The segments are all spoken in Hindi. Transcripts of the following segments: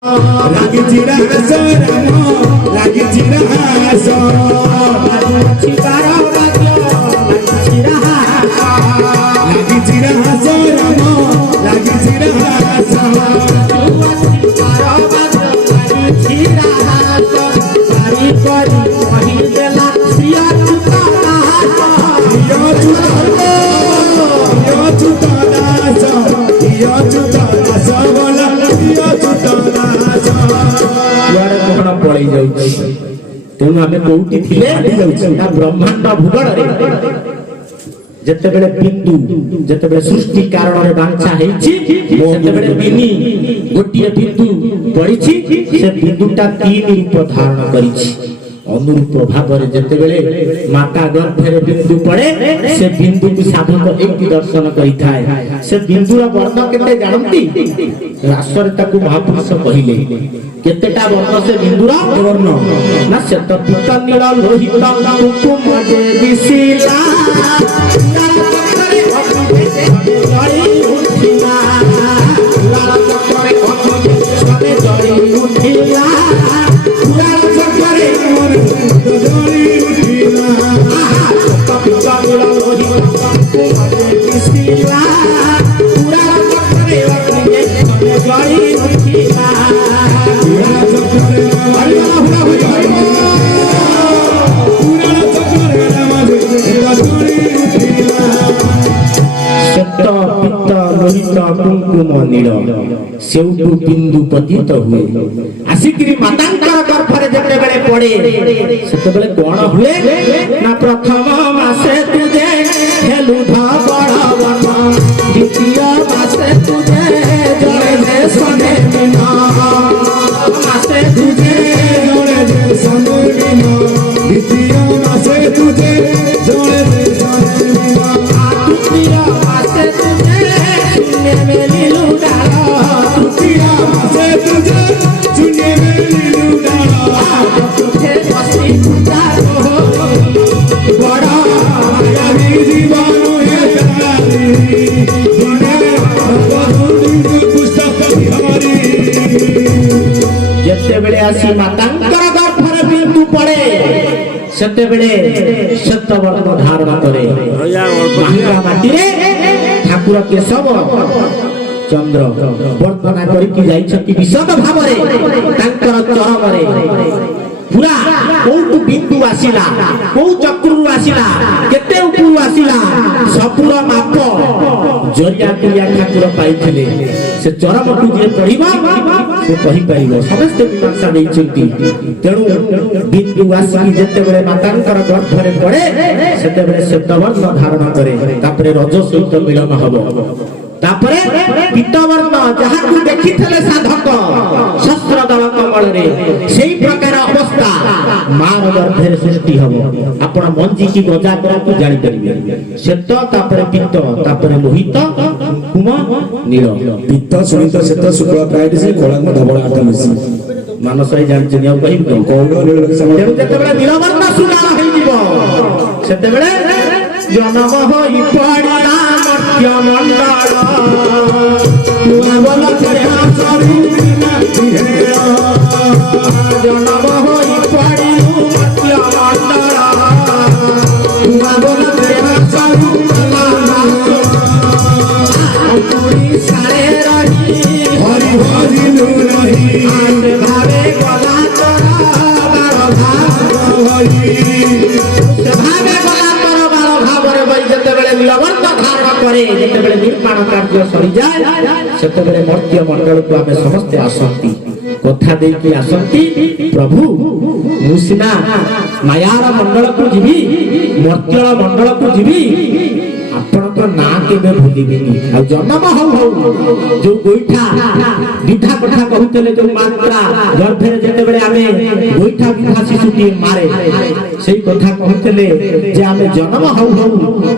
Lagi jirah seramo, lagi jirah so, lagi jirah seramo, lagi jirah so. तेणु आम कौटी ब्रह्मांड भूगोल जिते बिंदु जिते सृष्टि कारण बांछा बिनी गोटे बिंदु पड़ी से बिंदुटा 3 रूप धारण कर अनुरूप भाव जिते माता गर्भर बिंदु पड़े से बिंदु को साधक एक दर्शन करें से बिंदुर वर्ण के जानती राष्ट्र महापुरुष कहले केतेटा वर्ण से बिंदुर वर्ण ना से तो पीत नील लोहित कुकुम दिसिला कुंकुम नील सेउटु बिंदु पतित हुए आसिकरी मातांकर गर्भरे जते बेले पड़े सेते बेले कोन हुए ना प्रथम मासे तुझे हेलु धा बड़वन द्वितीय मासे तुझे जड़े दे सने बिना मासे तुझे जड़े दे सने बिना द्वितीय मासे तुझे जड़े दे सने बिना तृतीय मासे तुझे में लीलू डाला तृतीय मासे तुझे चुने में लीलू डाला तुझे मस्ती पूजा हो बड़ा मायावी दीवानो है प्यारी सुने बहुदिन पुस्तक बिहारी जते बेले आसी मातांकर गर्भरे बिंदु पड़े सेते बेले सत्यवर्ण धारण करे महंगा माटी रे ठाकुर केशव चंद्र वर्णना करिकी जाइछथि विशद भावरे तांकर चरमरे पूरा कोउ बिंदु आसिला कोउ चक्रु आसिला केते उपरु आसिला सबुर माप जरिया पिया ठाकुर पाइथिले से चरमटु जे पढिबा से कहि पाइबो समस्त मीमांसा देइछथि तेणु बिंदु आसी जेते बेले मातांकर गर्भरे पड़े सेते बेले सत्यवर्ण धारण करे तापरे रज सहित मिलन हबो तापरे पीतवर्ण जहा को देखिथले साधक शस्त्र दल कमल रे सेही प्रकार अवस्था मार गर्भरे सृष्टि हबो आपण मंजी की गजा करके जानि परिबे श्वेत तापरे पीत तापरे लोहित कुम नील पीत सुनित श्वेत शुक्ल प्राय से कला धवल आठ मिसी मानस आई जानि जनिया कहि कोन नील समय जेतेबेले नीलवर्ण सुना होई दिबो सेतेबेले जनम होई पड़िला मर्त्य मंडल तुमबल तेरा सरुना तिहेरा जनम होई पड़िलु मर्त्य मंडल तुमबल तेरा सरुना पुरी सारे रही हरि हरि रही आज भावे गला तोरा बार भाव हरि से भावे निर्माण कार्य सरी जाए से मर्त्य मंडल को आम समस्ते आसती कथा देकी आसती प्रभु मुसिना मायार मंडल को जीवी मर्त्य मंडल को जीवी आपण तो ना केबे भूलिबिनी आ जन्म हो जो गोइठा विधा कथा कहूतले जो मात्रा गर्भरे जेते बेले आमे गोइठा विधा शिशुटी मारे सेही कथा कहूतले जे आमे जन्म हो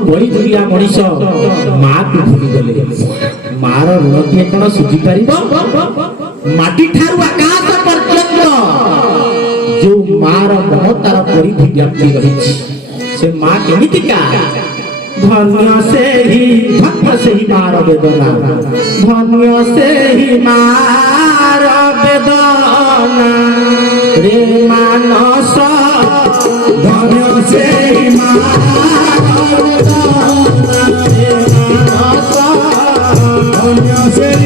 बड़ी दुनिया मनीष मां को भूली गले मार ऋण के कोन सुझी परिबो माटी ठारू आकाश पर्यंत जो मार ममतार परिधि व्याप्ति रही से मां केमितिका धन्य से ही मार वेदना धन्य से ही मार মার বেদনা রে মানস ধন্য সেই মার বেদনা রে মানস ধন্য সেই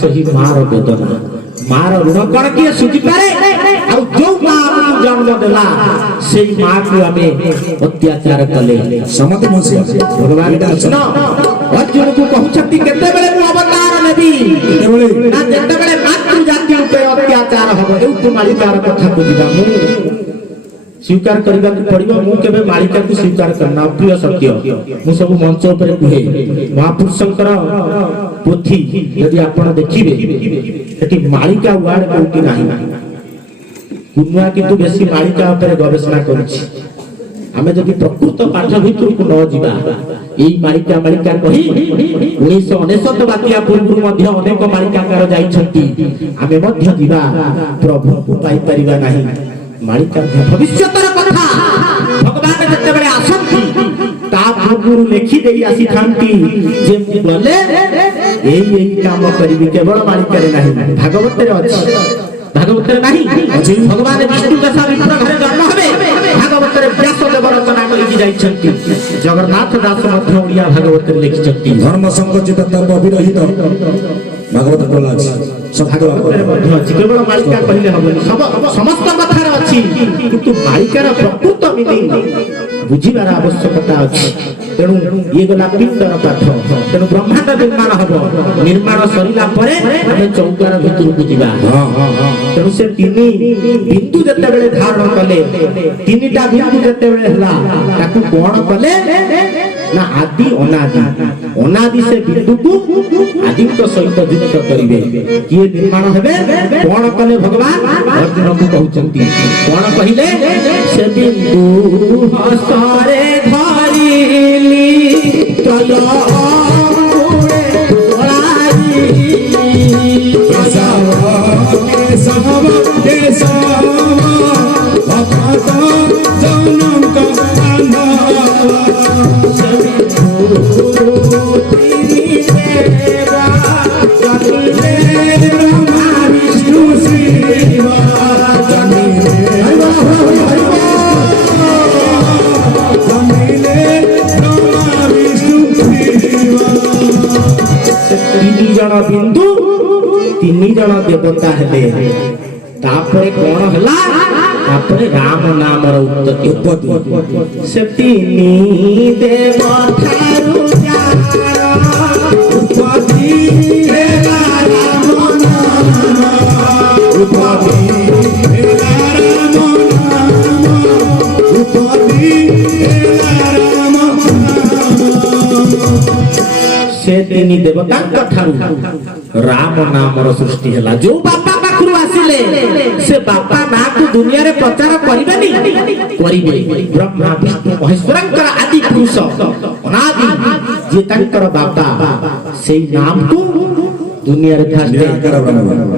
सही मार बेदना मार ऋण कण किए सुझी पारे आ जो मां जन्म देला सेई मां को आमे अत्याचार कले समत मसी भगवान कृष्ण अर्जुन को कहउछती केते बेले मु अवतार नेबी ना जेते बेले मातृ जाति ऊपर अत्याचार हबो एउ मालिकार कथा को दिबा मु स्वीकार करबा को पड़िबो मु केबे मालिका को स्वीकार करना अप्रिय सत्य मु सब मंच ऊपर कुहे महापुरुषंकर पोथी यदि आपण देखिबे एटी मालिका वार्ड कोठी नाही कुनुआ किंतु बेसी मालिका ऊपर गवेषणा करूछि हमें जदि प्रकृत पाठ भितर को न जिबा एई मालिका मालिका कहि 1999 बातिया पूर्व मध्य अनेक मालिकाकार जाइछंती हमें मध्य जिबा प्रभु को पाई परिबा नाही मालिका भविष्यतर कथा भगवान जते बेले आसंती ता पूर्व लेखि देई आसी थांती जे बोले एई काम करिबी केवल मालिका रे नाही भागवत रे अछि भागवत रे नाही भगवान विष्णु दशा विप्र घरे जन्म हबे भागवत रे व्यास देव रचना करि जाइछंती जगन्नाथ दास मध्य ओडिया भागवत रे लिखिछंती धर्म संकोचित तर्क विरहित भागवत बोला केवल मालिका कहले हबनी सब समस्त कथा अछि किंतु मालिकार प्रकृत मीनिंग बुझिबार आवश्यकता अछि तेणु ये गला पिंडर पाठ तेणु ब्रह्मांड निर्माण हबो निर्माण सरिला परे हम चौकार भितर बुझिबा तेणु से तीनी बिंदु जते बेले धारण कले तीनीटा बिंदु जते बेले हला ताकू कोन कले ना आदि अनादि अनादि से बिंदु को आदि तो सहित युक्त करिवे किए निर्माण हेबे कोन कले भगवान अर्जुन को कहउचंती कोन कहिले से बिंदु हस्तरे धरिली तल अंगुरे तोळाई केशव भक्त जनम का बिंदु तीन जन देवता हेले तापरे कोन हला तापरे राम नाम रो उत्पत्ति से तीनी देवतारु ज्ञान उत्पत्ति हेला राम नाम उत्पत्ति हेला राम नाम उत्पत्ति हेला राम से तीनी देवता ठारू राम नाम रो सृष्टि हला जो बापा पाखरु आसिले से बापा ना को दुनिया रे प्रचार करिबेनी करिबे ब्रह्मा विष्णु महेश्वरंकर आदि पुरुष अनादि जे तांकर बापा सेई नाम को दुनिया रे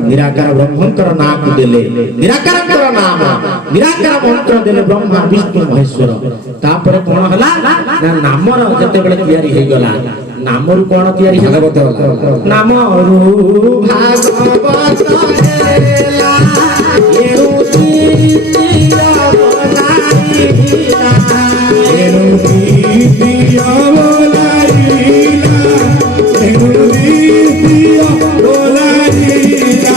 निराकार ब्रह्मंकर नाम को देले निराकारंकर नाम निराकार मंत्र देले ब्रह्मा विष्णु महेश्वर तापर कोन हला ना नाम रो जते बेले तयारी हे गला नामरु कोन तयारी भागवत नामरु भागवत हेला एरु दिया बनाईला एरु दिया बनाईला एरु दिया बनाईला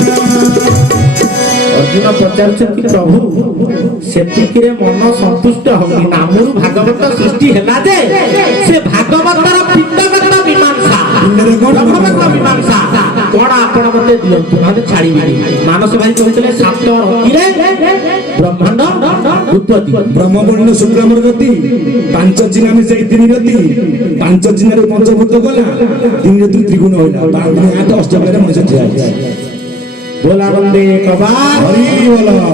अर्जुन पचारछति प्रभु सेतिकिरे मन संतुष्ट होनी नामरु भागवत सृष्टि हेला जे से भागवतर पित्तगत मीमांसा भगवत मीमांसा कोन आपण मते दियंतु माने छाड़ीबी मानस भाई कहतले सात रतिरे ब्रह्मांड उत्पत्ति ब्रह्मवर्ण शुक्रामर गति पांच चिन्ह में से तीन रति पांच चिन्ह रे पंचभूत गला तीन रति त्रिगुण होइला बांध में 8 अष्टभैरव मजे थिया बोला वंदे कबार हरि बोला।